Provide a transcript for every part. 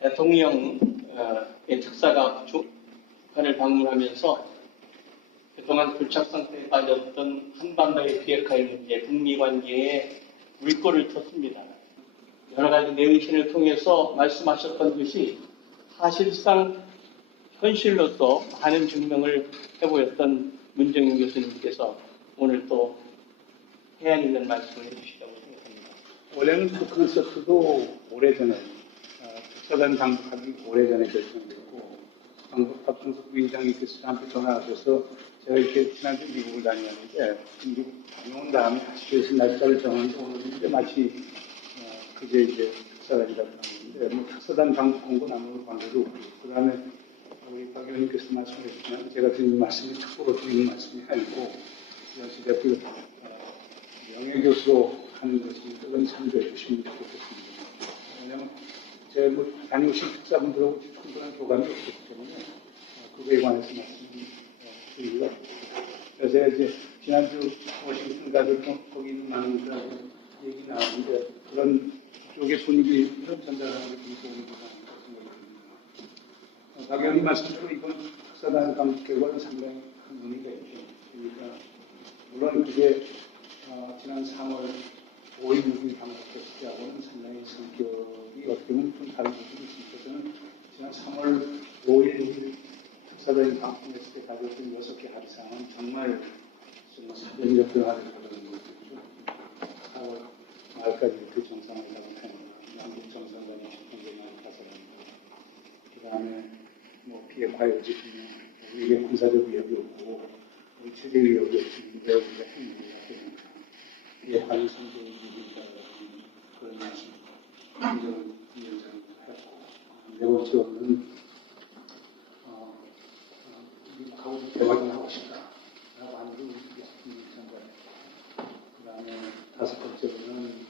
대통령의 특사가 북한을 방문하면서 그동안 불착 상태에 빠졌던 한반도의 비핵화의 문제, 북미 관계에 물꼬를 텄습니다. 여러 가지 내의신을 통해서 말씀하셨던 것이 사실상 현실로서 많은 증명을 해보였던 문정인 교수님께서 오늘 또 해안 있는 말씀을 해주시라고 생각합니다. 원래는 그 콘서트도 오래전에 특사단 장복하기 오래전에 결정됐고 박종석 부위장이 저한테 전화하셔서 제가 이렇게 지난주 미국을 다녀왔는데 미국 다녀온 다음에 다시 그래서 날짜를 정하는데 오늘인데 마치 그게 이제 특사단이라고 하는데 뭐 특사단 장복한 건 아무 관계도 없고 그 다음에 우리 박 의원님께서 말씀해 주시면 제가 드린 말씀이 특보로 드리는 말씀이 아니고 제가 그 명예교수로 하는 것이니까 그건 참조해 주시면 좋겠습니다. 왜냐하면 제가 뭐 다녀오신 특사분들하고 충분한 교감이 없기 때문에 그거에 관해서 말씀드리기가 그래서 제가 이제 지난주 워싱턴 가서 거기 있는 많은 분들하고 얘기 나왔는데 그런 쪽의 분위기를 전달하는 게 좀 도움이 되지 않을까 생각이 듭니다. 박 의원님 말씀대로 이번 특사단 감독 결과는 상당히 큰 의미가 있죠. 그러니까 물론 그게 지난 3월 5일 6일 방북했을 때하고는 상당히 성격이 어떻게 보면 좀 다른 부분이 있습니다. 저는 지난 3월 5일 6일 특사단이 방북했을 때 가졌던 6개 합의사항은 정말 사전적 변화를 가져는 것이죠. 4월 말까지 그 정상회담을 합니다. 남북 정상간의 정상회담을 가서합니다. 그 다음에 뭐 비핵화의 의지 분명, 우리에게 군사적 위협이 없고 우리 체제 위협이 없는데 우리가 행위를 하게 됩니다. 비핵화는 선제의 위기다라는 그런 말씀 위원장도 했고 네 번째로는 미국하고 대화를 하고 싶다라고 하는 게 그 다음에 다섯 번째로는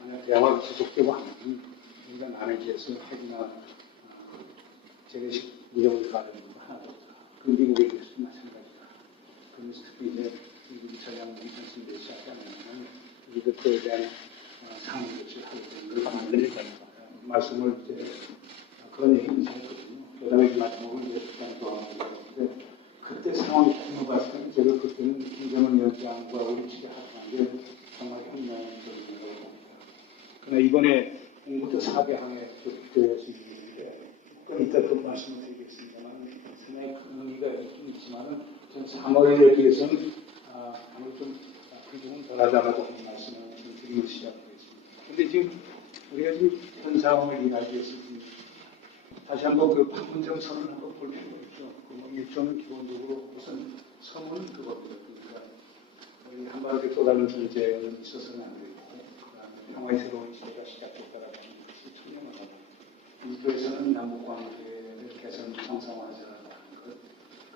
만약 대화가 지속되고 하면 우리가 남에게서 핵이나 재래식 무력을 가져온다. 그 미국에 대해서도 마찬가지다. 그러면서 특히 이제 미국이 전략무기 전술을 시작하면 우리 그때에 대한 상황 조치를 하게 되는 걸 만들자 말씀을 이제 그런 얘기를 했거든요. 그다음에 마지막으로 이제 북한 조항을 했는데 그때 상황이 봤을 때는 제가 그때는 김정은 위원장과 우리 측에 합의한 게 정말 현명적이라고 봅니다. 그러나 이번에 공부도 4개항에 되어서 있는데 조금 이따 그 말씀을 드리겠습니다만 상당히 큰 의미가 있긴 있지만은 전 3월에 비해서는 아무래도 좀 비중은 덜하다라고 하는 말씀을 좀 드리고 시작하겠습니다. 그런데 지금 우리가 지금 현 상황을 이해하기 위해서 다시 한번 그 판문점 선을 한번 볼 필요가 있죠. 그 일종은 기본적으로 우선 선은 그겁니다. 그러니까 우리 한반도에 또 다른 존재는 있어서는 안 되고 그다음에 평화의 새로운 시대가 시작됐다라고 하는 것이 투명하다. 인도에서는 남북 관계를 개선 정상화하자라는 것,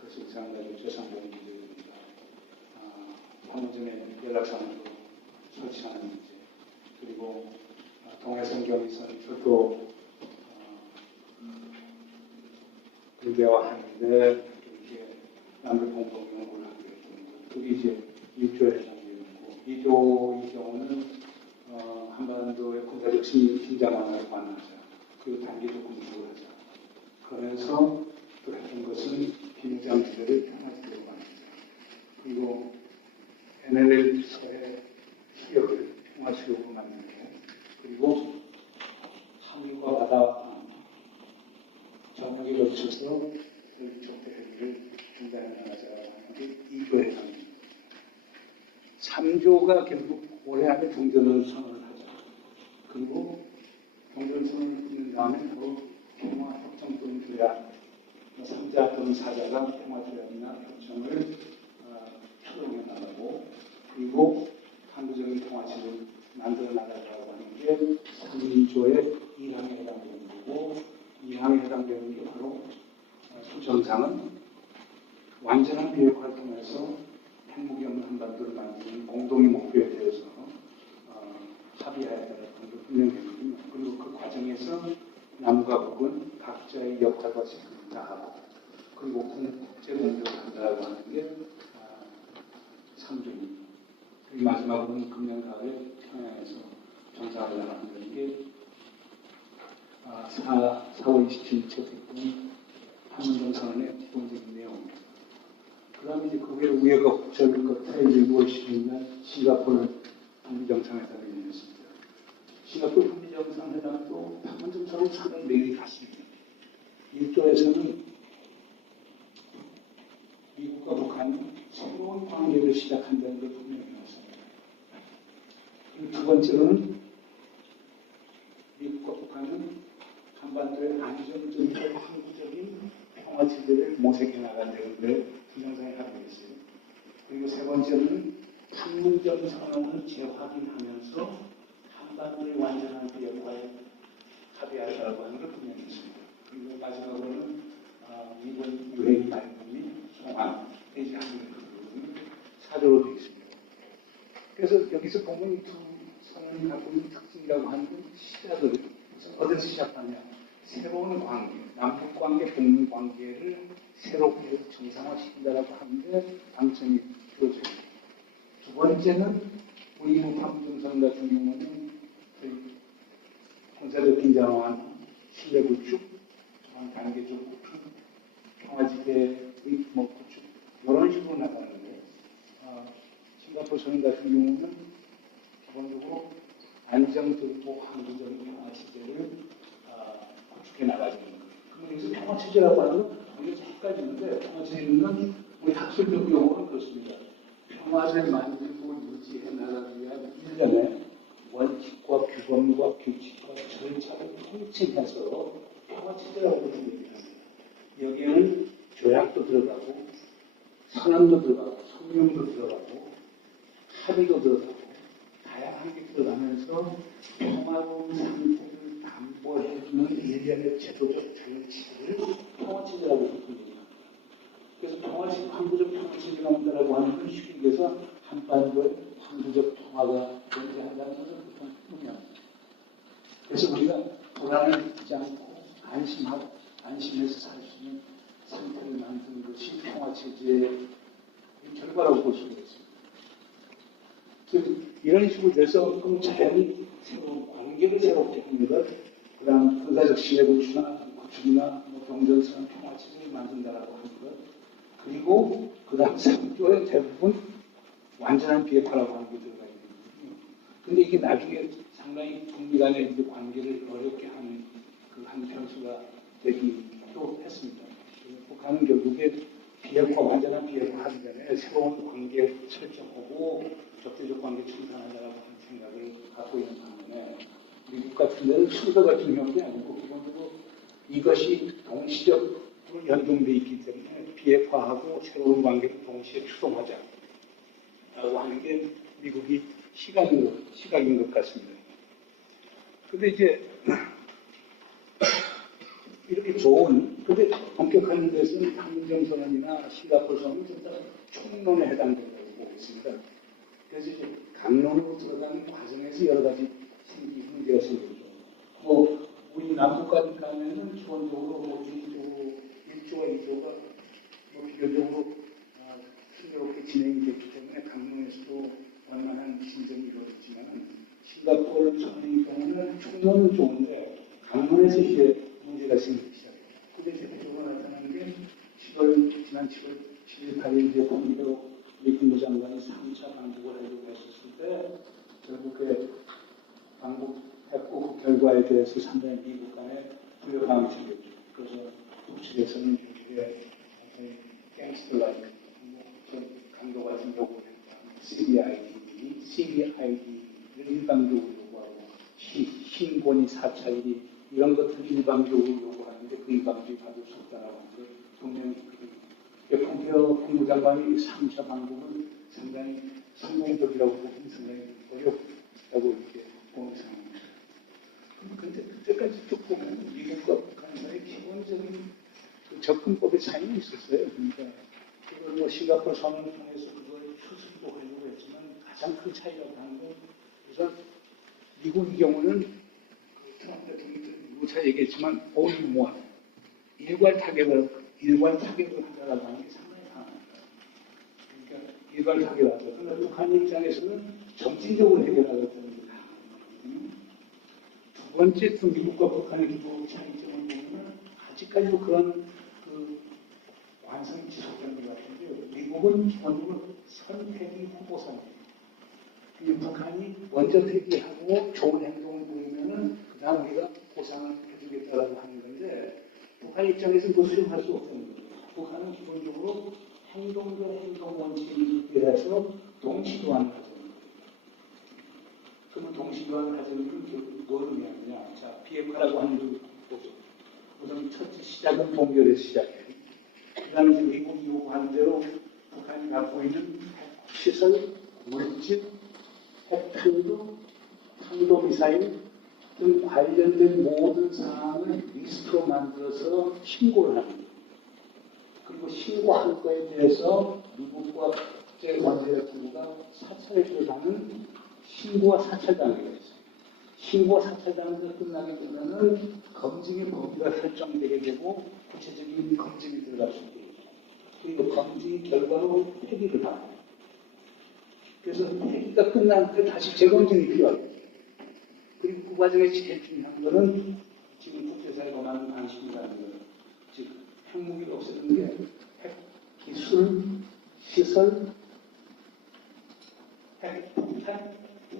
그것이 이상가지고 조상적 문제입니다. 판문점에 연락선으로 설치하는 문제, 그리고 동해선 경의선 철도 불대화하는데 이렇게 남북 공동 연구를 하게 되는 것, 그게 이제 1조에 해당되고 2조의 경우는 한반도의 군사적 긴장 완화를 만나자, 그리고 단계적 군축을 하자. 그러면서 또 했던 것은 비무장 지대를 평화지대로 만들자. 그리고 NLL의 수역을 평화수역으로 만드는 거. 그리고 항유과 바다 전역에 걸쳐서 이쪽 대회를 중단해 나가자라고 하는 게 2조에 해당됩니다. 3조가 결국 올해 안에 종전을 선언을 하자. 그리고 종전선을 있는 다음에 또 평화협정 또는 조약, 3자 또는 4자가 평화조약이나 협정을 추동해 나가고, 그리고 한국적인 통화체를 만들어 나가자고 하는 게 3조의 1항에 해당되는 거고, 2항에 해당되는 게 바로 수정상은 완전한 비핵화를 통해서 핵무기 없는 한반도를 만드는 공동의 목표에 대해서 합의해야 된다는 걸 분명했거든요. 그리고 그 과정에서 남과 북은 각자의 역할과 책임을 다하고, 그리고 국제 공조를 한다고 하는 게 3조입니다. 그리고 마지막으로는 금년 가을에 평양에서 정상회담을 한다는 게 4월 27일 채택된 판문점선언의 기본적인 내용입니다. 그 다음에 이제 그게 우여곡절 끝에 6월 16일 싱가포르 북미정상회담이 열렸습니다. 싱가포르 북미정상회담도 판문점선언 상당히 맥이 같습니다. 일조에서는 미국과 북한이 새로운 관계를 시작한다는 걸 분명히 나왔습니다. 그리고 두 번째로는 미국과 북한은 한반도의 안정적이고 항구적인 평화체제를 모색해 나간다는 걸 동영상에 합의했어요. 그리고 세 번째는 판문점 선언을 재확인하면서 한반도의 완전한 비핵화에 합의하자고 하는 걸 분명히 했습니다. 그리고 마지막으로는 이번 유엔 발표이 송환 대지 한국의 부분은 사조로 되어 있습니다. 그래서 여기서 보면 이 두 선언이 갖고 있는 특징이라고 하는 건 시작을 어디서 시작하냐? 새로운 관계, 남북 관계, 북미 관계를 새롭게 정상화시킨다라고 하는데 방점이 주어져요. 두 번째는 우리 판문점선 같은 경우는 군사적 긴장화나 신뢰 구축, 단계적 구축, 평화지대의 구축 이런 식으로 나가는데 싱가포르 선언 같은 경우는 기본적으로 안정적이고 항구적인 평화체제를 구축해 나가는 거예요. 그럼 여기서 평화체제라고 하는 건 굉장히 헷갈리는데 평화체제는 우리 학술적 용어는 그렇습니다. 평화를 만들고 유지해 나가기 위한 일련의 원칙과 규범과 규칙과 절차를 통칭해서 평화체제라고 얘기합니다. 여기에는 조약도 들어가고 선언도 들어가고 성명도 들어가고 합의도 들어가고 다양한 게 들어가면서 평화로운 상태를 담보해주는 일련의 제도적 절차를 평화체제라고 부릅니다. 그래서 평화체제, 항구적 평화체제가 온다라고 하는 건 쉽게 얘기해서 한반도의 항구적 평화가 존재한다는 것을 보통 의미합니다. 그래서 우리가 불안을 느끼지 않고 안심해서 살 수 있는 상태를 만드는 것이 평화체제의 결과라고 볼 수가 있습니다. 이런 식으로 돼서 그럼 자연히 새로운 관계를 새롭게 합니다. 그 다음 군사적 신뢰 구축이나 경전선 평화체제를 만든다라고 하는 것. 그리고 그 다음 3조의 대부분 완전한 비핵화라고 하는 게 들어가 있는 거거든요. 근데 이게 나중에 상당히 북미 간의 관계를 어렵게 하는 그 한 변수가 되기도 했습니다. 북한은 결국에 비핵화, 완전한 비핵화 하기 전에 새로운 관계 설정하고 적대적 관계 청산하려고 하는 생각을 갖고 있는 반면에 미국 같은 데는 순서가 중요한 게 아니고 기본적으로 이것이 동시적으로 연동되어 있기 때문에 비핵화하고 새로운 관계를 동시에 추동하자라고 하는 게 미국이 시각인 것 같습니다. 근데 이제 이렇게 근데 본격화하는 것은 판문점 선언이나 싱가포르 선언은 진짜 총론에 해당된다고 보고 있습니다. 그래서 이제 강론으로 들어가는 과정에서 여러 가지 문제가 생기죠. 우리 남북 간에는 기본적으로 주기적으로 1조와 2조가 비교적으로 순조롭게 진행이 됐기 때문에 강론에서도 얼마나 진전이 이루어졌지만 싱가포르 선언의 경우는 총론은 좋은데 강론에서 이제 문제가 생기기 시작해요. 그게 대표적으로 나타나는 게 지난 7월 7일, 8일 이제 본인도 미 국무장관이 3차 방북을 하려고 했었을 때 결국에 방북했고 그 결과에 대해서 상당히 미국 간에 불협화음이 생겼죠. 그래서 북측에서는 이렇게 갱스터-like 강도 같은 요구를 했다. CBID를 일방적으로 요구하고 신권위 사찰이 이런 것들을 일방적으로 요구하는데 그 일방적이 받을 수 없다라고 하는 걸 분명히 폼페이오 국무장관이 3차 방법은 상당히 성공적이라고 보면 상당히 어렵다고 이렇게 보는 상황입니다. 그런데 그때까지 쭉 보면 미국과 북한 사이의 기본적인 그 접근법의 차이는 있었어요. 그러니까 그걸 싱가포르 선언을 통해서 그걸 수습도 하려고 했지만 가장 큰 차이라고 하는 건 우선 미국의 경우는 트럼프 대통령이 누차 얘기했지만 all-in-one 일괄 타격을 하자라고 하는 게 상당히 강합니다. 그러니까 일괄 타격을 하자. 그런데 북한 입장에서는 점진적으로 해결하겠다는 게 강하거든요. 두 번째 또 미국과 북한의 기본 차이점을 보면 아직까지도 그런 그 완성이 지속되는 것 같은데 미국은 기본적으로 선택이 후보상이에요. 북한이 먼저 회귀하고 좋은 행동을 보이면은 그다음 우리가 보상을 해주겠다라고 하는 건데 북한 입장에서는 그걸 수용할 수 없다는 거예요. 북한은 기본적으로 행동과 행동 원칙에 대해서 동시교환을 하자는 거예요. 그러면 동시교환을 하자는 건 뭘 의미하느냐? 자, 비핵화라고 하는 걸 보죠. 우선 첫째 시작은 동결에서 시작해요. 그 다음에 이제 미국이 요구하는 대로 북한이 갖고 있는 시설, 물질, 핵탄두, 탄도미사일 등 관련된 모든 사항을 리스트로 만들어서 신고를 하는 거예요. 그리고 신고한 거에 대해서 미국과 국제원자력기구가 사찰에 들어가는 신고와 사찰 단계가 있어요. 신고와 사찰 단계가 끝나게 되면은 검증의 범위가 설정되게 되고 구체적인 검증이 들어갈 수 있게 됩니다. 그리고 검증 결과로 폐기를 합니다. 그래서 폐기가 끝난 때 다시 재검증이 필요합니다. 그리고 그 과정에 제일 중요한 것은 지금 국제사회가 많은 관심이라는 거예요. 즉, 핵무기를 없애는 게 핵 기술, 시설, 핵 폭탄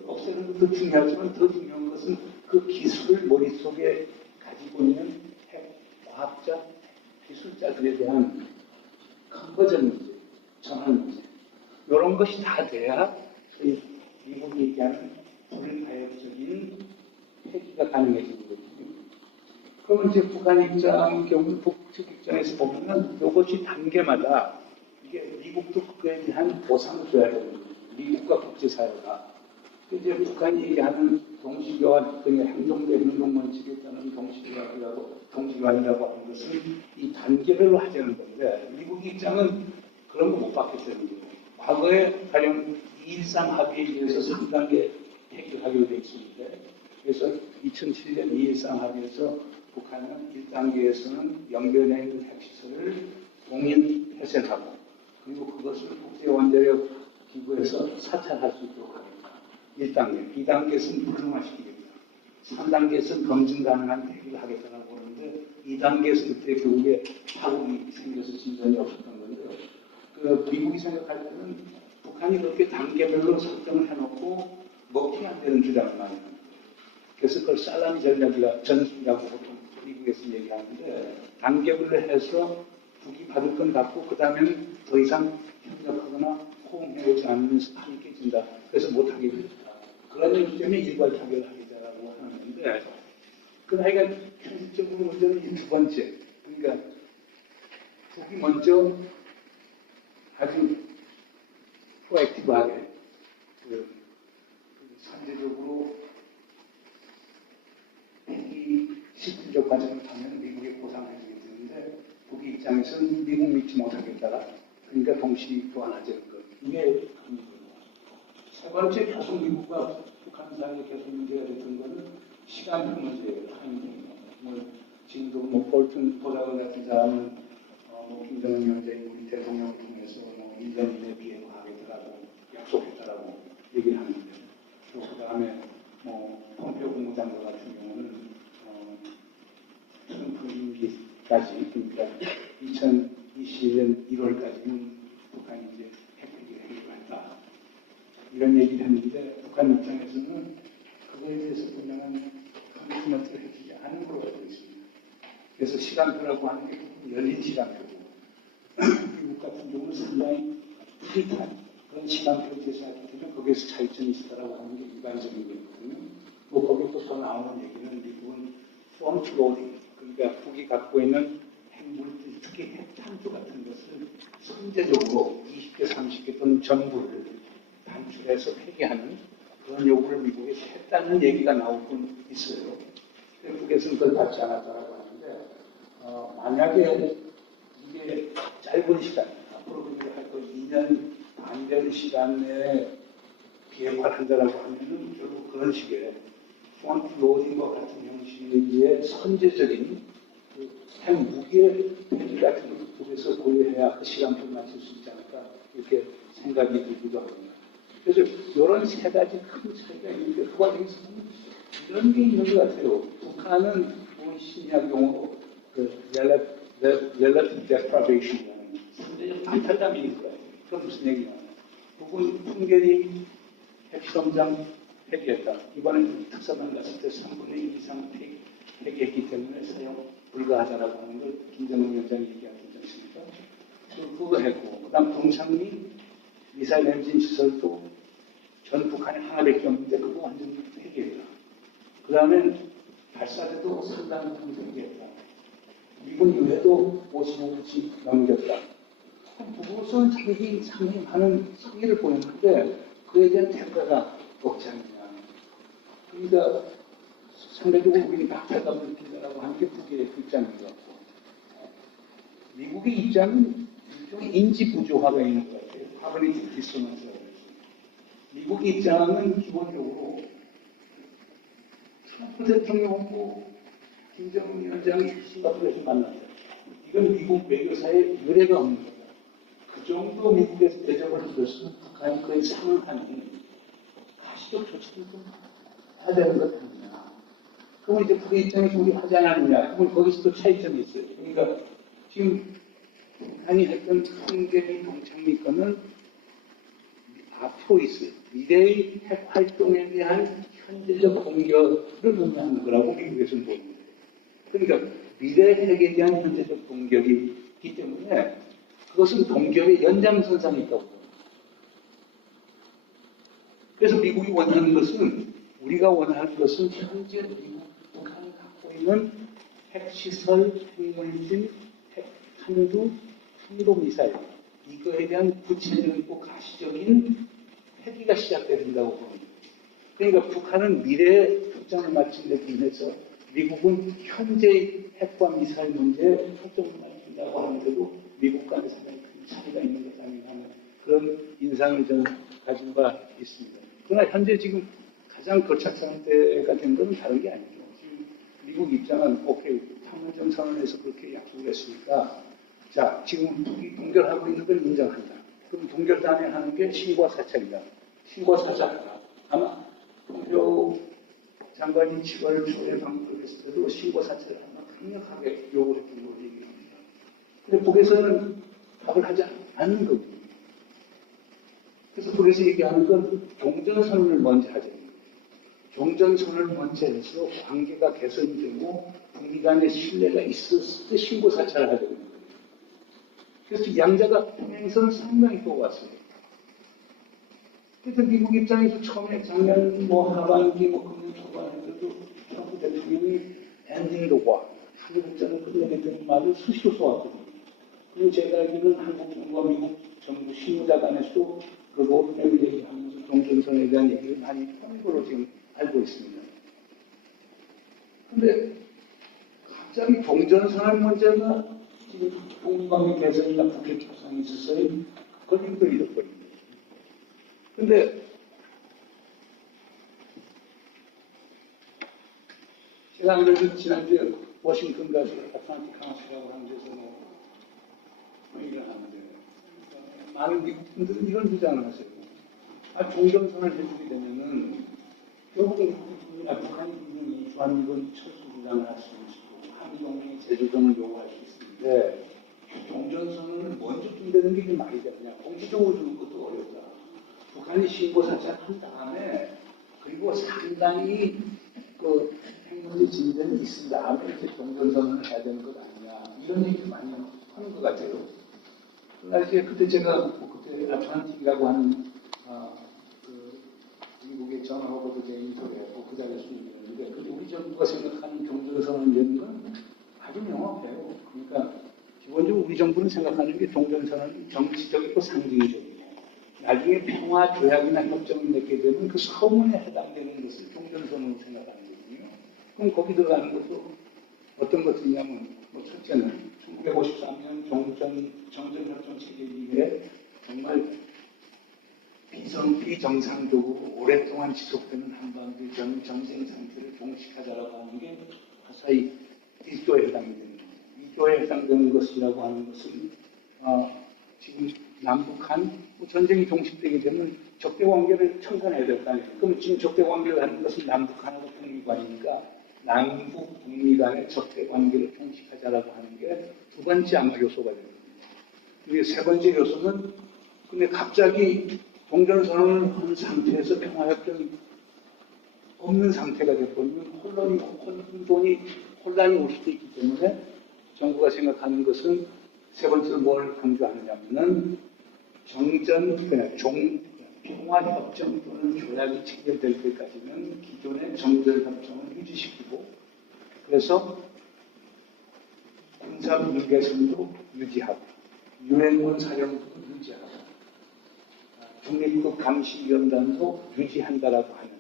없애는 것도 중요하지만 더 중요한 것은 그 기술을 머릿속에 가지고 있는 핵 과학자, 기술자들에 대한 컨버전 문제, 전환 문제 이런 것이 다 돼야 미국이 얘기하는 불가역적인 폐기가 가능해지는 거거든요. 그러면 이제 북한 입장 경우 북측 입장에서 보면은 이것이 단계마다 이게 미국도 그거에 대한 보상을 줘야 되는 거예요. 미국과 국제사회가. 이제 북한이 얘기하는 동시교환, 그냥 행동 대 행동 원칙에 따른 동시교환이라고 하는 것은 이 단계별로 하자는 건데 미국 입장은 그런 거 못 받겠다는 거예요. 과거에 가령 2.13 합의에 의해서 3단계 해결하기로 되어 있었는데 그래서 2007년 2.13 합의에서 북한은 1단계에서는 연결해 있는 핵시설을 공인 폐쇄하고 그리고 그것을 국제원자력 기구에서 사찰할 수 있도록 하겠다. 1단계. 2단계에서는 불능화시키겠다. 3단계에서는 검증 가능한 대기를 하겠다고 하는데 2단계에서 그때 결국에 파국이 생겨서 진전이 없었던 건데 그 미국이 생각할 때는 북한이 그렇게 단계별로 설정을 해놓고 먹히면 안 되는 주장을 많이 합니다. 그래서 그걸 살라미 전술이라고 보통 미국에서 얘기하는데 단계별로 해서 북이 받을 건 받고 그 다음에는 더 이상 협력하거나 호응해오지 않으면서 한이 깨진다. 그래서 못하게 된다. 그런 이유 때문에 일괄 타결을 하겠다라고 하는 건데 그러니까 현실적으로 문제는 이 두 번째. 그러니까 북이 먼저 아주 프로액티브하게 선제적으로 이 실질적 과정을 타면 미국에 보상해주게 되는데 북의 입장에서는 미국 믿지 못하겠다라 그러니까 동시 교환하자는 것. 이게 문제입니다. 세 번째 계속 미국과 북한 사이에 계속 문제가 됐던 것은 시간표 문제예요. 지금도 볼튼 보좌관 같은 사람은 김정은 위원장이 우리 대통령을 통해서 1년 이내 비핵화하겠다라고 약속했다라고 얘기를 하는데 또 그 다음에 폼페오 국무장관 같은 경우는 트럼프 임기까지 그러니까 2021년 1월까지는 북한이 이제 핵폐기를 해결했다 이런 얘기를 했는데 북한 입장에서는 그거에 대해서 분명한 커미트먼트를 해주지 않은 걸로 알고 있습니다. 그래서 시간표라고 하는 게 열린 시간표고 미국 같은 경우는 상당히 프리한 그런 시간표를 제시하기 때문에 거기에서 차이점이 있다라고 하는 게 일반적인 거거든요. 거기에 또 더 나오는 얘기는 미국은 프론트 로딩 그러니까 북이 갖고 있는 핵물질 특히 핵탄두 같은 것을 선제적으로 20개, 30개 또는 전부를 단출해서 폐기하는 그런 요구를 미국에 했다는 얘기가 나오고 있어요. 북에서는 그걸 받지 않았다고 하는데 만약에 이게 짧은 시간 앞으로 우리가 할 거 2년 반 된 시간 내에 비핵화를 한다라고 하면은 결국 그런 식의 프론트 로딩과 같은 형식의 선제적인 핵 무기의 폐기 같은 것을 북에서 고려해야 그 시간표를 맞출 수 있지 않을까 이렇게 생각이 들기도 합니다. 그래서 이런 세 가지 큰 차이가 있는데 그 과정에서 이런 게 있는 것 같아요. 북한은 우리 심리학 용어로 relative deprivation이라는 상대적 반탈감이 있는 것 같아요. 그건 무슨 얘기냐면 북은 풍계리 핵실험장 폐기했다. 이번에 특사단 갔을 때 3분의 1 이상 폐기했기 때문에 사용 불가하다라고 하는 걸 김정은 위원장이 얘기하지 않습니까? 그거 했고, 그 다음 동창리 미사일 엔진 시설도 전 북한에 하나밖에 없는데 그거 완전히 폐기했다. 그 다음에 발사대도 상당히 폐기했다. 미군 유해도 55부치 넘겼다. 그것은 자기들이 상당히 많은 성의를 보였는데 그에 대한 대가가 없지 않느냐. 그러니까 상대적으로 우리는 박탈감을 느낀다라고 하는 게 북의 입장인 것 같고, 미국의 입장은 일종의 인지 부조화가 있는 것 같아요. 커뮤니티 디소넌스라고 해서. 미국 입장은 기본적으로 트럼프 대통령하고 김정은 위원장이 싱가포르에서 만났다. 이건 미국 외교사에 유례가 없는 거다. 그 정도 미국에서 대접을 해줬으면 북한이 거의 상응하니 가시적 조치를 좀 해야 되는 것 아니냐. 그럼 이제 북의 입장에서 우리 하지 않느냐. 그럼 거기서 또 차이점이 있어요. 그러니까 지금 북한이 했던 풍계리 동창리 건은 앞으로 있어요. 미래의 핵 활동에 대한 현재적 공격을 의미하는 거라고 미국에서는 보는데. 그러니까 미래 핵에 대한 현재적 공격이기 때문에 그것은 동결의 연장선상에 있다고 봅니다. 그래서 미국이 원하는 것은, 우리가 원하는 것은 현재 미국, 북한이 갖고 있는 핵시설, 핵물질, 핵탄두, 탄도미사일, 이거에 대한 구체적이고 가시적인 회기가 시작돼야 된다고 봅니다. 그러니까 북한은 미래의 특정을 맞춘다고 해서 미국은 현재의 핵과 미사일 문제에 초점을 맞춘다고 하는데도 미국 간에 상당히 큰 차이가 있는 것 아닌가 하는 그런 인상을 저는 가진 바 있습니다. 그러나 현재 지금 가장 거착 상태가 된 것은 다른 게 아니죠. 지금 미국 입장은 오케이, 판문점 선언에서 그렇게 약속을 했으니까 자, 지금 북이 동결하고 있는 걸 인정한다. 그럼 동결단에 하는 게 신고와 사찰이다. 신고와 사찰하라. 아마 동표 장관이 7월 초에 방문을 했을 때도 신고 사찰을 아마 강력하게 요구했던 걸로 얘기합니다. 근데 북에서는 답을 하지 않는 거거든요. 그래서 북에서 얘기하는 건 종전선언을 먼저 하자. 종전선언을 먼저 해서 관계가 개선되고 북미 간의 신뢰가 있었을 때 신고 사찰을 하자. 그래서 양자가 평행선을 상당히 떠왔어요. 그래서 미국 입장에서 처음에 작년 하반기 금년 초반에도 트럼프 대통령이 엔딩 도와 한국전을 끝내겠다는 말을 수시로 써왔거든요. 그리고 제가 알기로는 한국 정부와 미국 정부 실무자 간에서도 그 로드맵을 얘기하면서 종전선에 대한 얘기를 많이 하는 걸로 지금 알고 있습니다. 그런데 갑자기 종전선언 문제가 지금 북미관계 개선이나 북핵 협상이 있었어요. 그걸 힘들어 잃어버립니다. 근데 제가 그래서 지난주에 워싱턴 가서 애틀랜틱 카운슬이라고 하는 데서 회의를 하는데 많은 미국 분들은 이런 주장을 하세요. 종전선을 해주게 되면은 결국은 북한이 분명히 주한미군 철수 주장을 할 수 있고 한미동맹의 재조정을 요구할 수 있는데 종전선언을 먼저 준다는 게 말이 되느냐. 공식적으로 주는 것도 어렵다. 북한이 신고 사찰한 다음에 그리고 상당히 그 핵문제 진전이 있은 다음에 이제 종전선언을 해야 되는 것 아니냐. 이런 얘기를 많이 하는 것 같아요. 사실 그때 제가 그때 아틀란틱이라고 하는 그 미국의 전 허버드 개인소리였고 그 자리에서 얘기했는데 근데 우리 정부가 생각하는 종전선언이라는 건 아주 명확해요. 그러니까 기본적으로 우리 정부는 생각하는 게 종전선언은 정치적이고 상징적이고 나중에 평화 조약이나 협정을 맺게 되면 그 서문에 해당되는 것을 종전선언으로 생각하는 거거든요. 그럼 거기 들어가는 것도 어떤 것이냐면 첫째는 1953년 정전협정 체결 이후에 정말 비정상적으로 오랫동안 지속되는 한반도의 전쟁 상태를 종식하자라고 하는 게 가사의 1조에 해당이 됩니다. 2조에 해당되는 것이라고 하는 것은 지금 남북한 전쟁이 종식되게 되면 적대 관계를 청산해야 될 거 아니에요. 그럼 지금 적대 관계를 하는 것은 남북한하고 북미관이니까 남북 북미 간의 적대 관계를 종식하자라고 하는 게 두 번째 아마 요소가 됩니다. 그리고 세 번째 요소는 근데 갑자기 종전선언을 한 상태에서 평화협정이 없는 상태가 되어버리면 혼란이 올 수도 있기 때문에 정부가 생각하는 것은 세 번째로 뭘 강조하느냐면은 평화협정 또는 조약이 체결될 때까지는 기존의 정전협정을 유지시키고 그래서 군사분계선도 유지하고 유엔군 사령부도 유지하고 중립국 감시위원단도 유지한다라고 하는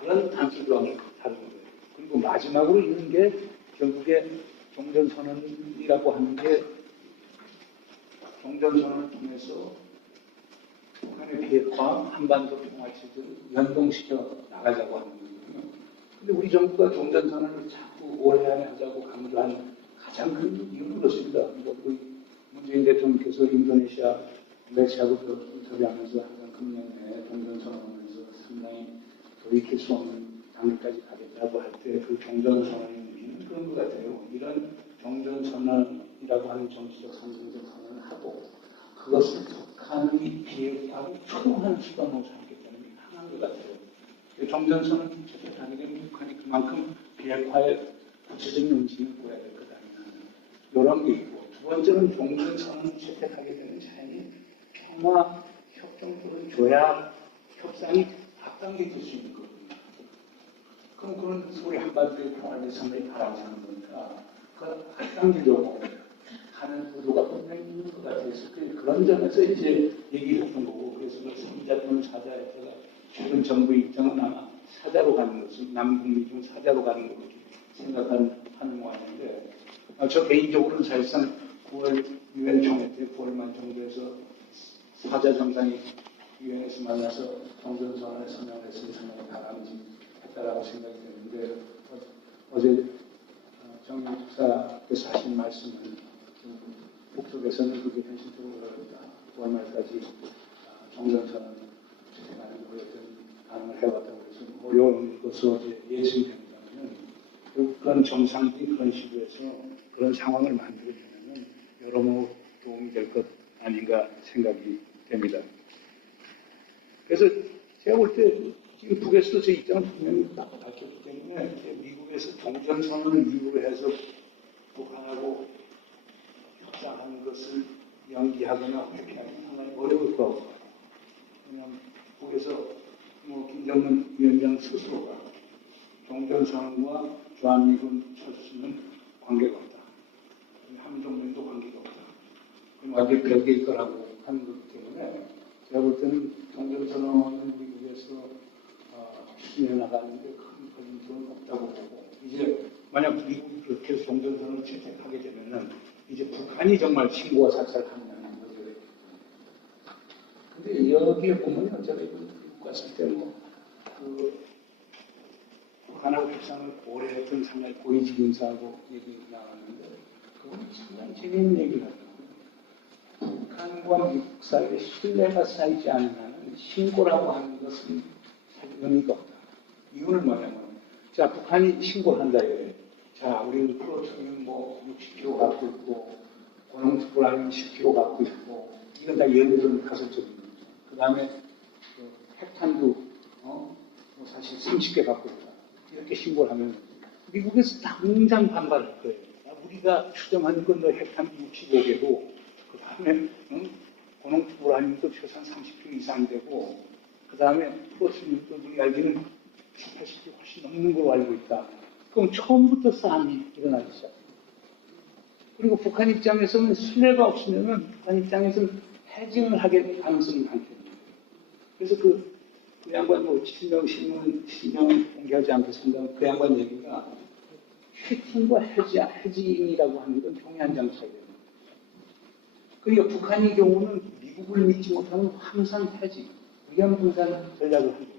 그런 단수조항을 다루는 거예요. 그리고 마지막으로 있는 게 결국에 종전선언이라고 하는 게 종전선언을 통해서 북한의 비핵화, 한반도 평화체제를 연동시켜 나가자고 하는 거거든요. 근데 우리 정부가 종전선언을 자꾸 오래 안에 하자고 강조한 가장 큰 이유는 그렇습니다. 그러니까 문재인 대통령께서 인도네시아 매체하고 인터뷰하면서 항상 금년 내에 종전선언하면서 상당히 돌이킬 수 없는 단계까지 가겠다고 할 때 그 종전선언의 의미는 그런 것 같아요. 이런 종전선언이라고 하는 정치적 상징적 선언을 하고 그것을 북한이 비핵화하고 초동하는 수단으로 삼겠다는 게 강한 것 같아요. 종전선언을 채택하게 되면 북한이 그만큼 비핵화에 구체적인 움직임을 보여야 될 것 아니냐. 이런 게 있고 두 번째는 종전선언을 채택하게 되는 자연히 평화 협정 또는 조약 협상이 앞당겨질 수 있는 거거든요. 그럼 그런 소리 한반도의 평화를 상당히 바람직한 거니까 그걸 앞당기려고 하는 의도가 분명히 있는 것 같아서 그런 점에서 이제 얘기를 했던 거고 그래서 그 3자 또는 4자에다가 최근 정부 입장은 아마 사자로 가는 것을 남북미 중 사자로 가는 것으로 생각하는 모양인데 저 개인적으로는 사실상 9월 유엔 총회 때 9월만 정도에서 사자 정상이 유엔에서 만나서 종전선언에 서명했을 상당히 바람직했다라고 생각이 되는데 어제 정영 특사께서 하신 말씀은 북쪽에서는 그게 현실적으로 어렵다. 9월 말까지 종전선언을 진행하는 어떤 가능을 해왔다고 해서 어려운 것으로 어제 예측이 된다면 그런 정상들이 그런 시기에서 그런 상황을 만들어주면 여러모로 도움이 될 것 아닌가 생각이 됩니다. 그래서 제가 볼 때 지금 북에서도 제 입장을 분명히 밝혔기 때문에 미국에서 종전선언을 이유로 해서 북한하고 협상하는 것을 연기하거나 회피하기 상당히 어려울 것 같아요. 왜냐하면 북에서 김정은 위원장 스스로가 종전선언과 주한미군 철수는 관계가 없다. 한미동맹도 관계가 없다. 그럼 완전히 별개일 거라고 하는 거기 때문에 제가 볼 때는 종전선언은 미국에서 추진해 나가는 데 큰 걸림돌은 없다고 보고 이제 만약 미국이 그렇게 해서 종전선언을 채택하게 되면은 이제 북한이 정말 친구와 살살하느냐는 거죠. 근데 여기에 보면요, 제가 미국 갔을 때 북한하고 협상을 오래 했던 상당히 고위직 인사하고 얘기 나왔는데 그건 상당히 재미있는 얘기를 하더라고요. 북한과 미국 사이에 신뢰가 쌓이지 않는 한은 신고라고 하는 것은 사실 의미가 없다. 이유는 뭐냐면, 자, 북한이 신고를 한다 이거예요. 자, 우리는 플루토늄 60kg 갖고 있고, 고농축우라늄 10kg 갖고 있고, 이건 다 예를 들면 가설적인 거죠. 그 다음에 핵탄두, 사실 30개 갖고 있다. 이렇게 신고를 하면 미국에서 당장 반발할 거예요. 우리가 추정하는 건 너 핵탄두 65개고, 그 다음에 고농축우라늄도 최소한 30kg 이상 되고, 그 다음에 플루토늄도 우리 알기는 80kg 훨씬 넘는 걸로 알고 있다. 그럼 처음부터 싸움이 일어나기 시작합니다. 그리고 북한 입장에서는 신뢰가 없으면 북한 입장에서는 해징을 하게 가능성이 많거든요. 그래서 그 양반 실명 공개하지 않겠습니다. 그 양반 얘기가 휘팅과 해징이라고 하는 건 동해안장 차이예요. 그러니까 북한의 경우는 미국을 믿지 못하면 항상 해징, 위험 분산 전략을 합니다.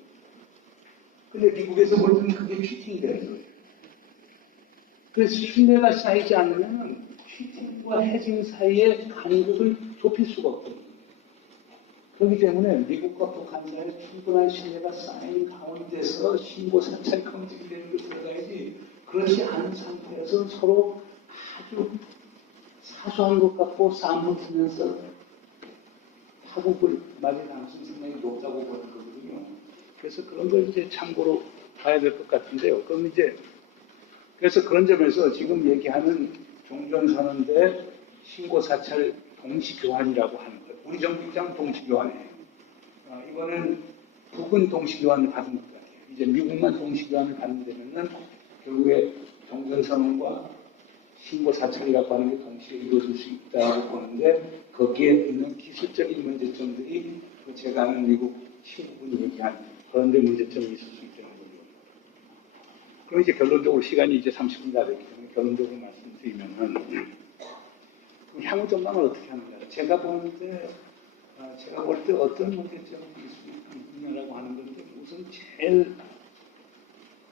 근데 미국에서 볼 때는 그게 휘팅이 되는 거예요. 그래서 신뢰가 쌓이지 않으면 휘팅과 해징 사이의 간극을 좁힐 수가 없거든요. 그렇기 때문에 미국과 북한 사이에 충분한 신뢰가 쌓인 가운데서 신고 사찰 검증이 되는 게 들어가야지, 그렇지 않은 상태에서 서로 아주 사소한 것 같고 싸움 붙으면서 파국을 맞을 가능성이 상당히 높다고 보는 거거든요. 그래서 그런 걸 이제 참고로 봐야 될 것 같은데요. 그럼 이제 그래서 그런 점에서 지금 얘기하는 종전선언 대 신고사찰 동시교환이라고 하는 거예요. 우리 정부 입장 동시교환이에요. 이거는 북은 동시교환을 받은 것 같아요. 이제 미국만 동시교환을 받는 데면은 결국에 종전선언과 신고사찰이라고 하는 게 동시에 이루어질 수 있다고 보는데, 거기에 있는 기술적인 문제점들이 제가 아는 미국 친구분이 얘기한 그런 데 문제점이 있을 수 있다는 거죠. 그럼 이제 결론적으로 시간이 이제 30분 다 됐기 때문에 결론적으로 말씀드리면은 향후 전망을 어떻게 하는가. 제가 볼 때 어떤 문제점이 있느냐라고 하는 건데, 우선 제일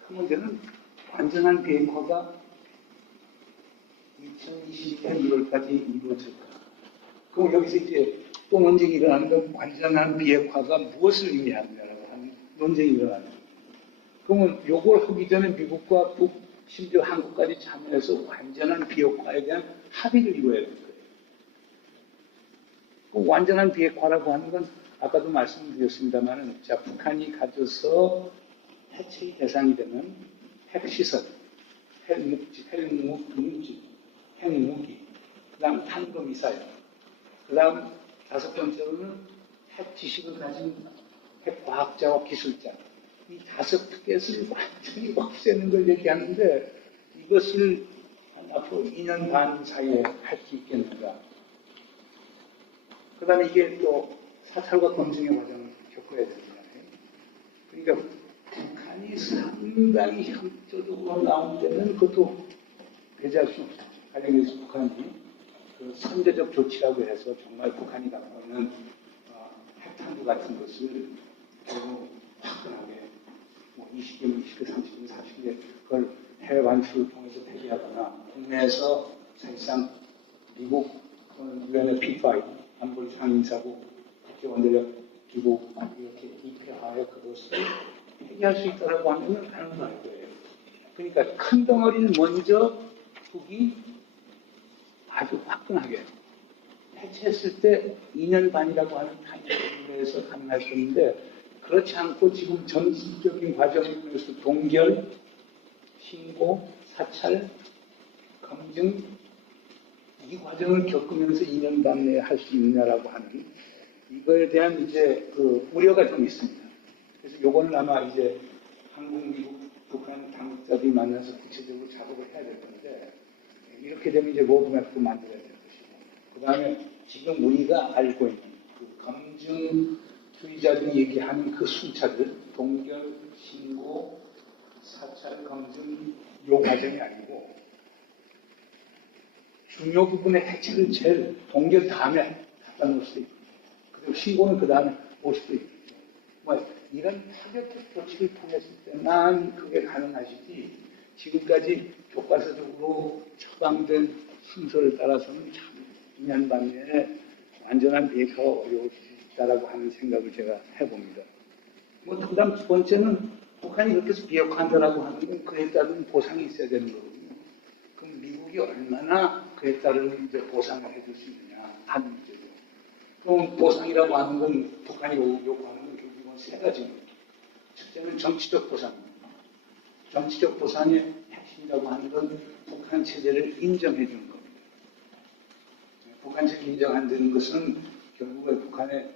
큰 문제는 완전한 비핵화가 2020년 1월까지 이루어질까. 그럼 여기서 이제 또 논쟁이 일어나는 건 완전한 비핵화가 무엇을 의미하느냐라고 하는 논쟁이 일어나는 거예요. 그러면 요걸 하기 전에 미국과 북, 심지어 한국까지 참여해서 완전한 비핵화에 대한 합의를 이루어야 될 거예요. 그 완전한 비핵화라고 하는 건 아까도 말씀드렸습니다만, 자, 북한이 가져서 해체의 대상이 되는 핵시설, 핵무기, 핵무기, 그 다음 탄도미사일, 그 다음 다섯 번째로는 핵 지식을 가진 핵과학자와 기술자, 이 다섯 특겟을 완전히 없애는 걸 얘기하는데, 이것을 앞으로 2년 반 사이에 할 수 있겠는가. 그 다음에 이게 또 사찰과 검증의 과정을 겪어야 되잖아요. 그러니까 북한이 상당히 협조적으로 나온 데는 그것도 배제할 수 없죠. 가령 여기서 북한이 그 선제적 조치라고 해서 정말 북한이 갖고 있는 핵탄두 같은 것을 결국 화끈하게 20개, 20개, 30개, 40개 그걸 해외 반출을 통해서 폐기하거나, 국내에서 사실상 미국 유엔의 P5 안보리 상임이사국 국제원자력기구 이렇게 입회하여 그것을 폐기할 수 있다고 하면 가능할 거예요. 그러니까 큰 덩어리를 먼저 북이 아주 화끈하게 해체했을 때 2년 반이라고 하는 타임에서 가능할 수 있는데, 그렇지 않고 지금 전술적인 과정을 통해서 동결, 신고, 사찰, 검증 이 과정을 겪으면서 2년 반 내에 할 수 있느냐라고 하는 이거에 대한 이제 그 우려가 좀 있습니다. 그래서 요거는 아마 이제 한국, 미국, 북한 당국자들이 만나서 구체적으로 작업을 해야 될 건데, 이렇게 되면 이제 로드맵도 만들어야 될 것이고, 그 다음에 지금 우리가 알고 있는 그 검증주의자들이 얘기하는 그 순차들, 동결, 신고, 사찰, 검증 요 과정이 아니고, 중요 부분의 해체를 제일 동결 다음에 갖다 놓을 수도 있고, 그리고 신고는 그 다음에 올 수도 있고, 이런 파격적 조치를 통했을 때만 그게 가능하시지, 지금까지 교과서적으로 처방된 순서를 따라서는 참 2년 반 내에 완전한 비핵화가 어려울 수 있다라고 하는 생각을 제가 해봅니다. 그 다음 두 번째는 북한이 그렇게 해서 비핵화한다라고 하는 건 그에 따른 보상이 있어야 되는 거거든요. 그럼 미국이 얼마나 그에 따른 이제 보상을 해줄 수 있느냐 하는 문제죠. 그럼 보상이라고 하는 건 북한이 요구하는 건 결국은 세 가지입니다. 첫째는 정치적 보상입니다. 정치적 보상의 핵심이라고 하는 건 북한 체제를 인정해 주는 겁니다. 북한 체제를 인정한다는 것은 결국에 북한의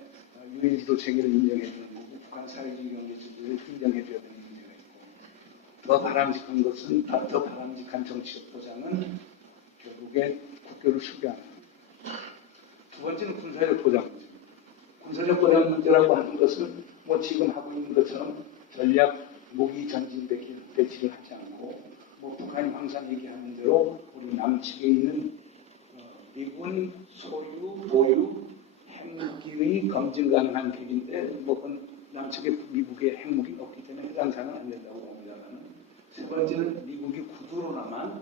유엔지도 체계를 인정해 주는 거고, 북한 사회주의 경제체제를 인정해 줘야 되는 문제가 있고, 더 바람직한 것은, 더 바람직한 정치적 보장은 결국에 국교를 수교하는 겁니다. 두 번째는 군사력 보장 문제입니다. 군사력 보장 문제라고 하는 것은 지금 하고 있는 것처럼 전략 무기 전진 배치를 하지 않고, 북한이 항상 얘기하는 대로 우리 남측에 있는 미군 소유, 보유, 핵무기의 검증 가능한 길인데, 그건 남측에 미국의 핵무기는 없기 때문에 해당 사항은 안 된다고 봅니다만, 세 번째는 미국이 구두로나마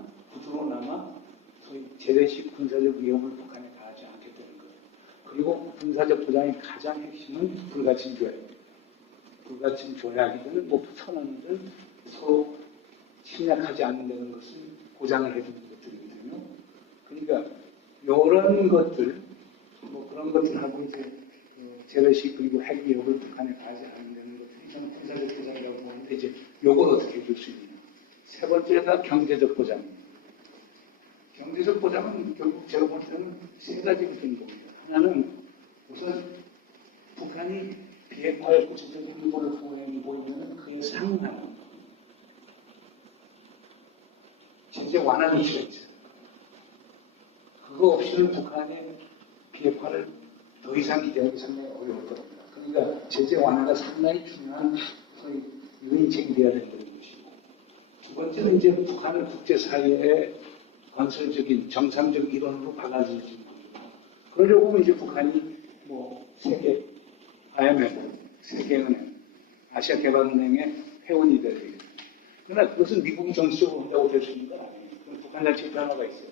소위 재래식 군사적 위협을 북한에 가하지 않게 되는 것. 그리고 군사적 보장의 가장 핵심은 불가침 조약입니다. 불가침 조약이든 뭐 선언이든 서로 침략하지 않는다는 것을 보장을 해주는 것들이거든요. 그러니까 이런 것들, 뭐 그런 것들하고 이제 재래식 그리고 핵 위협을 북한에 가하지 않는다는 것들이 저는 군사적 보장이라고 보는데 이제 요걸 어떻게 해줄 수 있느냐. 세 번째가 경제적 보장입니다. 경제적 보장은 결국 제가 볼 때는 세 가지로 된 겁니다. 하나는 우선 북한이 비핵화의 구체적인 행보를 보이면 그에 상응하는 제재 완화 조치가 있어요. 그거 없이는 북한의 비핵화를 더 이상 기대하기 상당히 어려울 겁니다. 그러니까 제재 완화가 상당히 중요한 소위 유인책이 되어야 된다는 것이고, 두 번째는 이제 북한을 국제사회의 건설적인 정상적 일원으로 받아들여지는 겁니다. 그러려고 하면 이제 북한이 뭐 세계 IMF, 세계은행, 아시아개발은행의 회원이 되야 되겠죠. 그러나 그것은 미국이 정치적으로 한다고 될 수 있는 건 아니에요. 북한 자체의 변화가 있어요.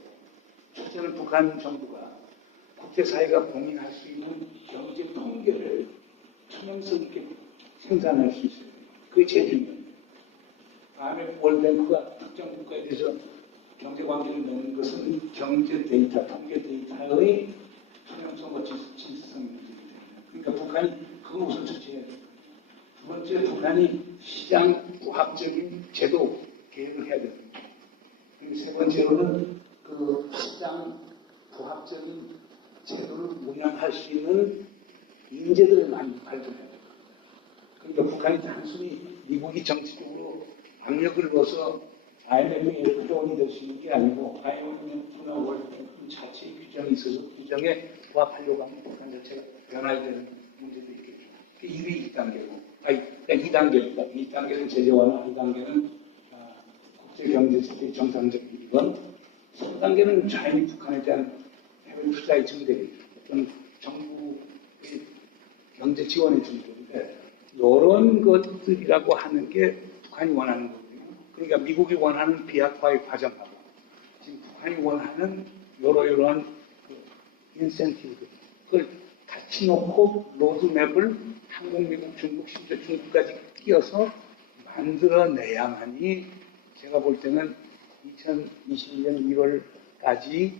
첫째는 북한 정부가 국제사회가 공인할 수 있는 경제 통계를 투명성 있게 생산할 수 있어요. 그게 제일 중요합니다. IMF 월드뱅크가 특정 국가에 대해서 경제관계를 내는 것은 경제 데이터, 통계 데이터의 투명성과 진실성이 문제입니다. 그러니까 북한이 그걸 우선 처치해야 돼요. 두 번째, 북한이 시장 부합적인 제도 계획을 해야 됩니다. 그리고 세 번째로는 그 시장 부합적인 제도를 운영할 수 있는 인재들을 많이 발전해야 돼요. 그러니까 북한이 단순히 미국이 정치적으로 압력을 넣어서 IMF의 회원이 될 수 있는 게 아니고 IMF나 월드뱅크 자체의 규정이 있어서 규정에 부합하려고 하면 북한 자체가 변화해야 되는 문제도 있겠죠. 1위 2단계고, 2단계입니다. 2단계는 제재 완화, 2단계는 국제경제체계의 정상적 일원, 3단계는 자연히 북한에 대한 해외 투자의 증대, 어떤 정부의 경제 지원의 증대인데, 이런 것들이라고 하는 게 북한이 원하는 거거든요. 그러니까 미국이 원하는 비핵화의 과정하고 지금 북한이 원하는 이러한 인센티브들, 그걸 같이 놓고 로드맵을 한국, 미국, 중국, 심지어 중국까지 끼워서 만들어내야만이 제가 볼 때는 2021년 1월까지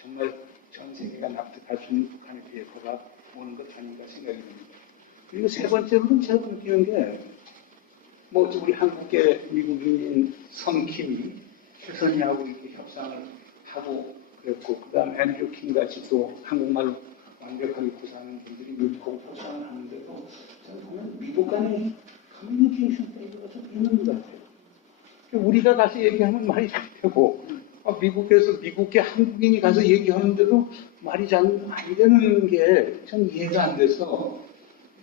정말 전 세계가 납득할 수 있는 북한의 비핵화가 오는 것 아닌가 생각이 듭니다. 그리고 세 번째로는 제가 느끼는 게, 뭐, 우리 한국계 미국인인 성킴이 최선희하고 이렇게 협상을 하고 그랬고, 그 다음에 앤드류 킹 같이 또 한국말로 완벽하게 구사하는 분들이 미국하고 협상을 하는데도 저는 보면 미국 간의 커뮤니케이션 페이지가 좀 있는 것 같아요. 우리가 가서 얘기하면 말이 잘 되고, 미국에서 미국계 한국인이 가서 얘기하는데도 말이 잘 안 되는 게 전 이해가 안 돼서,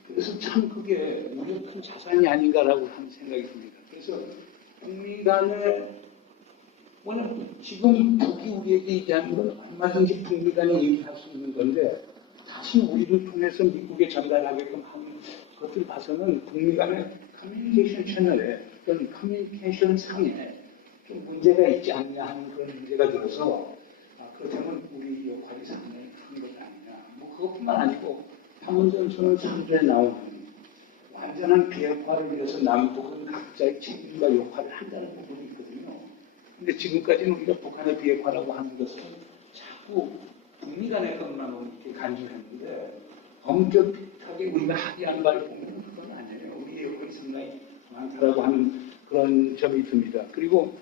그래서 참 그게 우리의 큰 자산이 아닌가라고 하는 생각이 듭니다. 그래서 북미 간에, 왜냐면 지금 북이 우리에게 얘기하는 건 얼마든지 북미 간에 얘기할 수 있는 건데, 사실 우리를 통해서 미국에 전달하게끔 하는 것들을 봐서는 북미 간의 커뮤니케이션 채널에, 어떤 커뮤니케이션 상에 좀 문제가 있지 않냐 하는 그런 문제가 들어서, 그렇다면 우리 역할이 상당히 큰 것 아니냐. 뭐 그것뿐만 아니고, 판문점 선언 3조에 나오는 완전한 비핵화를 위해서 남북은 각자의 책임과 역할을 한다는 부분이 있거든요. 근데 지금까지는 우리가 북한의 비핵화라고 하는 것은 자꾸 북미 간의 것만 이렇게 간주했는데, 엄격하게 우리가 합의한 바를 보면 그건 아니에요. 우리의 역할이 상당히 많다라고 하는 그런 점이 듭니다. 그리고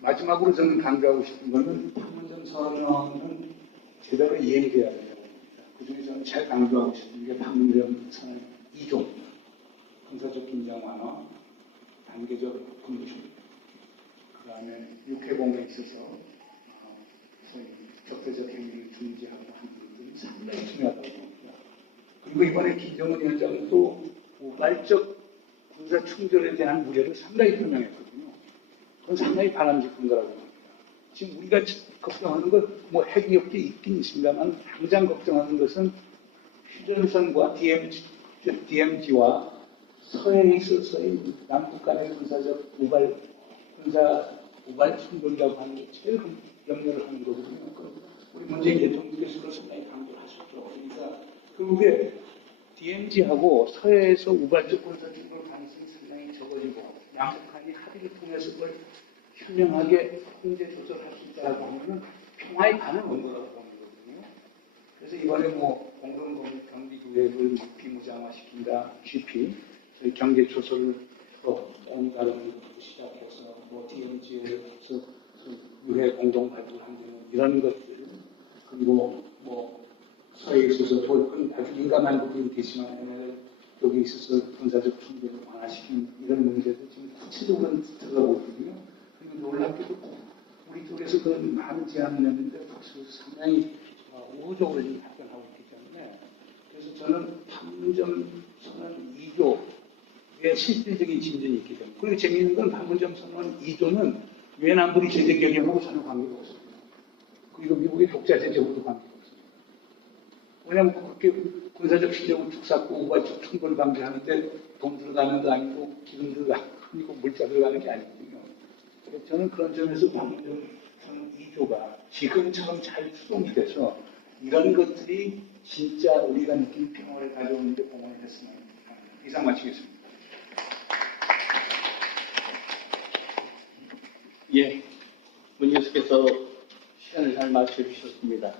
마지막으로 저는 강조하고 싶은 것은 판문점 선언은 제대로 이행돼야 된다고 봅니다. 그중에 저는 제일 강조하고 싶은 게 판문점 선언 2종, 군사적 긴장 완화, 단계적 군축, 그 다음에 육해공에 있어서 소위 적대적 행위를 중지하고 하는 것들이 상당히 중요하다고 봅니다. 그리고 이번에 김정은 위원장도 우발적 군사 충돌에 대한 우려를 상당히 표명했거든요. 그건 상당히 바람직한 거라고 봅니다. 지금 우리가 걱정하는 건 뭐 핵위협이 있긴 있습니다만, 당장 걱정하는 것은 휴전선과 DMZ와 서해에 있어서의 남북 간의 군사적 군사 우발 충돌이라고 하는 게 제일 염려를 하는 거거든요. 우리 문재인 대통령께서 그걸 상당히 강조를 하셨죠. 미국의 DMZ하고 서해에서 우발적 군사 충돌 가능성이 상당히 적어지고 양극한이 합의를 통해서 그걸 현명하게 통제 조절할 수 있다고 하면 평화에 가는 원고라고 보는 거거든요. 그래서 이번에 뭐 공동범위 경비 구획을 비무장화시킨다, GP, 저희 경제 조sol을 온다는 것부터 시작해서 뭐 DMZ에서 유해 공동 발굴 환경 이런 것들 그리고 뭐 서해에 있어서 그건 아주 민감한 부분이겠지만 여기 있어서 군사적 충돌을 완화시키는 이런 문제도 지금 구체적으로 들어가고 있거든요. 그리고 놀랍게도 우리 쪽에서 그런 많은 제안을 했는데 박수 상당히 우호적으로 지금 답변하고 있기 때문에 그래서 저는 판문점 선언 2조의 실질적인 진전이 있기 때문에 그리고 재미있는 건 판문점 선언 2조는 유엔 안보리 제재 결의하고 전혀 관계가 없습니다. 그리고 미국의 독자 제재하고도 관계가 없습니다. 왜냐하면 그렇게 군사적 실력을 쭉 쌓고 우발적 충돌 방지하는데 돈 들어가는 거 아니고 기름 들어가고 물자 들어가는 게 아니거든요. 저는 그런 점에서 방금 2조가 지금처럼 잘 추동이 돼서 이런 것들이 진짜 우리가 느낀 평화를 가져오는데 공헌을 했으면 합니다. 이상 마치겠습니다. 예, 문 교수께서 시간을 잘 맞춰주셨습니다.